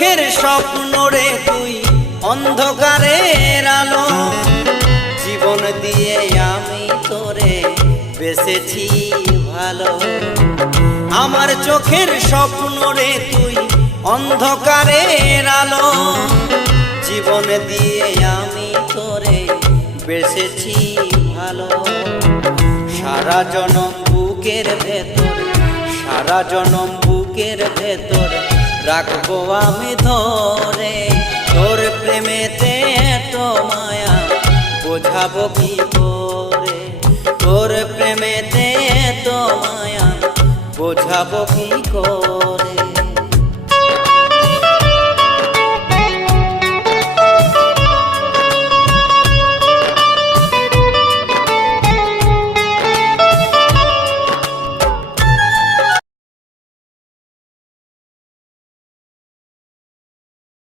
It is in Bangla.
চোখের স্বপ্ন রে তুই অন্ধকারের আলো, জীবন দিয়ে আমি তোরে বেসেছি ভালো। আমার চোখের স্বপ্ন রে তুই অন্ধকারের আলো, জীবন দিয়ে আমি তোরে বেসেছি ভালো। সারা জনম বুকের ভেতর, সারা জনম বুকের ভেতর রাখবো আমি ধরে। তোর প্রেমেতে এত মায়া বোঝাবো কি করে, তোর প্রেমেতে এত মায়া বোঝাবো কি করে।